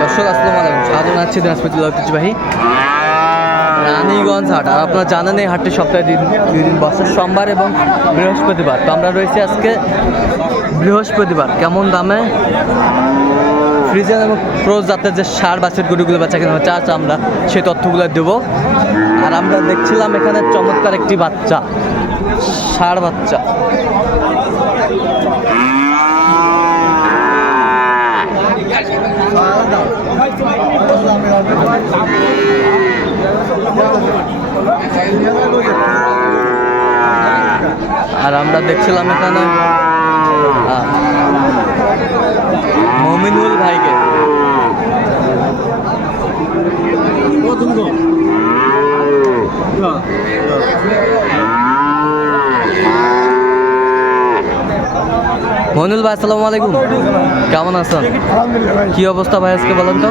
দর্শক, আসসালামু আলাইকুম। জেলা ঐতিহ্যবাহী রানীগঞ্জ হাট। আর আপনারা জানেন এই হাটটি সপ্তাহে দিন দিন বছর, সোমবার এবং বৃহস্পতিবার। তো আমরা রয়েছি আজকে বৃহস্পতিবার। কেমন দামে? ফ্রিজেন এবং ক্রোজ জাতের যে সার, বাছের, গরুগুলো বাচ্চা কেনা হচ্ছে, আজ আমরা সেই তথ্যগুলো দেবো। আর আমরা দেখছিলাম এখানে চমৎকার একটি বাচ্চা ষাড় বাচ্চা। আর আমরা দেখছিলাম এখানে মমিনুল ভাইকে। মমিনুল ভাই আসসালামু আলাইকুম। কেমন আছেন? কি অবস্থা ভাই আজকে বলেন তো?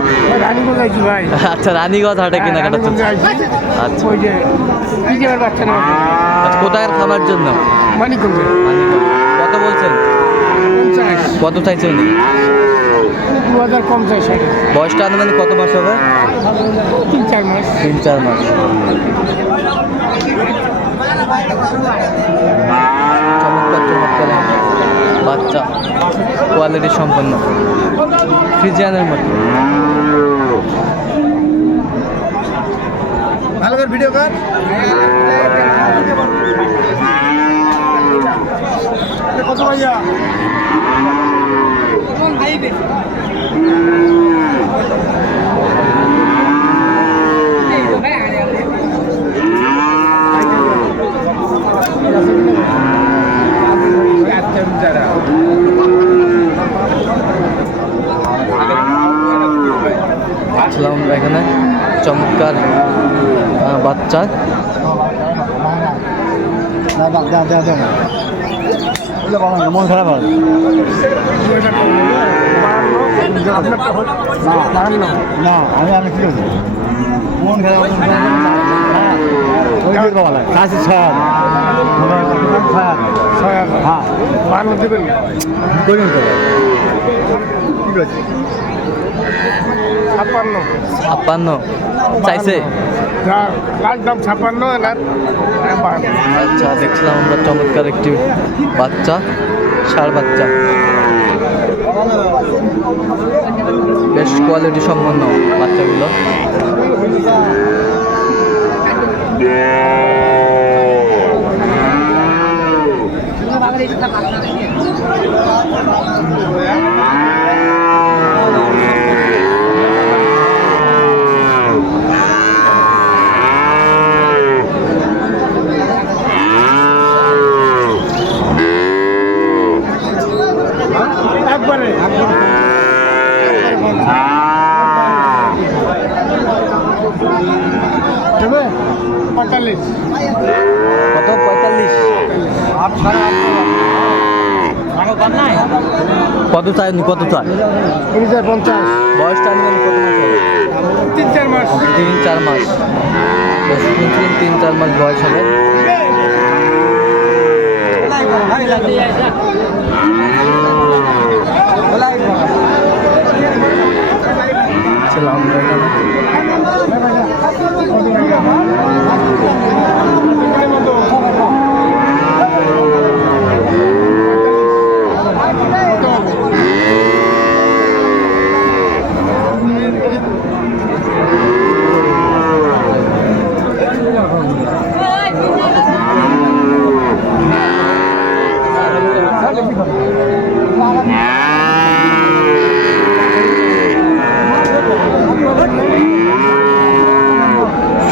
আচ্ছা রানীগঞ্জ হাটে কেনাকাটা চলছে। আচ্ছা। আচ্ছা, কোথায় খাবার জন্য? কত বলছেন? কত চাইছেন? বয়সটা আনুমানিক কত মাস হবে? তিন চার মাস তিন চার মাস। চমৎকার চমৎকার বাচ্চা কোয়ালিটি সম্পন্ন। ফ্রিজিয়ানের মতো। ভালো করে ভিডিও কর। কত ভাইয়া আমরা এখানে চমৎকার বাচ্চা মন খারাপ হয় না আমি আমি কি করছি মন খারাপ মন কাশি ছয় ছয় হ্যাঁ দেবেন করিম তো কি করছি ছাপ্পান্ন। ছাপ্পান্ন। চাইছে? দাম ছাপ্পান্ন আচ্ছা দেখছিলাম আমরা চমৎকার একটি বাচ্চা ষাড় বাচ্চা। বেশ কোয়ালিটি সম্পন্ন বাচ্চাগুলো। একবারে দেবে পঁয়তাল্লিশ কত পঁয়তাল্লিশ কত চাই কত চাই বয়সটা আনুমানিক কত মাস হবে? তিন চার মাস। তিন চার মাস। তিন চার মাস বয়স হবে।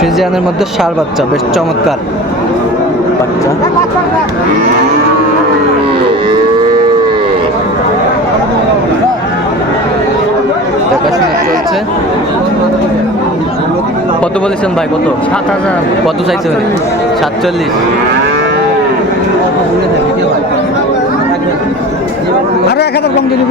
ফ্রিজিয়ানের মধ্যে সার বাচ্চা বেশ চমৎকার। বাচ্চা। দেখাশোনা চলছে। কত বলেছেন ভাই কত? সাত হাজার। কত চাইছে উনি? সাতচল্লিশ। আরও এক হাজার কম দিবি।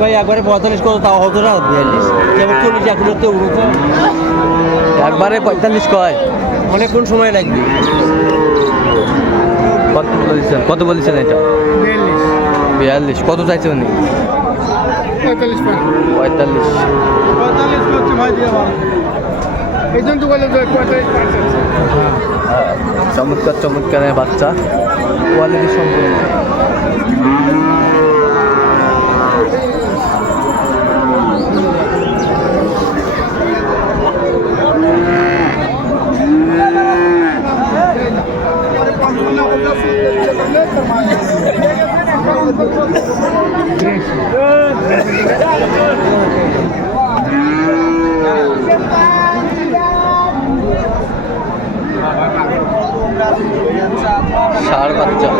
ভাই একবারে পঁয়তাল্লিশ কত তাও হতো না বিয়াল্লিশ। যেমন চল্লিশ উড়তো একবারে পঁয়তাল্লিশ কয়। অনেকক্ষণ সময় লাগবে। কত বলেছেন? কত বলেছেন এটা? বিয়াল্লিশ। কত চাইছে উনি? পঁয়তাল্লিশ এই জন্য তো বলে। হ্যাঁ, চমৎকার চমৎকার বাচ্চা। কোয়ালিটি সম্পূর্ণ। ষাড় বাচ্চা।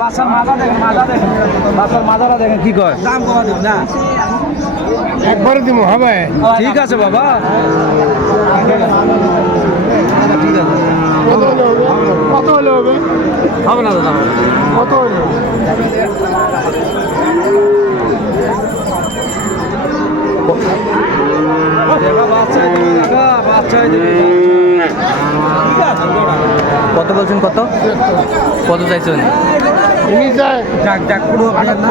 বাসার মাজা দেখেন মাজা দেখেন বাসার মাজাটা দেখেন কি কয় দাম কমা দিব না একবারে দিব হবে? ঠিক আছে বাবা। কত হলে হবে? হবে? না দাদা কত হলে? কত বলছেন কত? কত চাইছে উনি ইনি যায় ডাক ডাক পুরো আচ্ছা।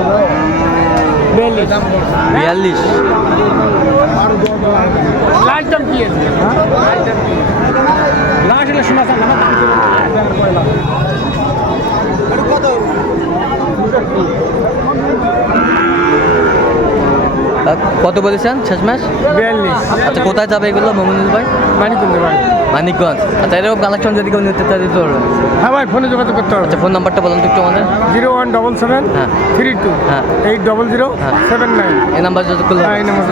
বিয়াল্লিশ। লাস্ট দাম কি আছে লাস্ট হলে শোনা যায় না তা কত বলেছেন শেষমেশ বিয়াল্লিশ। আচ্ছা কোথায় যাবে এগুলো মমিনুল ভাই? মানিকন্দ ভাই। মানিকগঞ্জ। আচ্ছা এরকম কালেকশন যদি কেউ নিতে চায় দিতে পারবেন হ্যাঁ ভাই ফোনে যোগাযোগ করতে হবে আচ্ছা ফোন নাম্বারটা বলুন একটু আমাদের। জিরো ওয়ান ডবল সেভেন হ্যাঁ। থ্রি টু হ্যাঁ। এইট ডবল জিরো হ্যাঁ। Seven nine. এই নাম্বার যত করলে হ্যাঁ এই নম্বর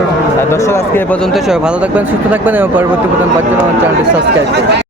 দর্শক আজকে এ পর্যন্ত সবাই ভালো থাকবেন সুস্থ থাকবেন এবং পরবর্তী পর্যন্ত চ্যানেলটি সাবস্ক্রাইব করবেন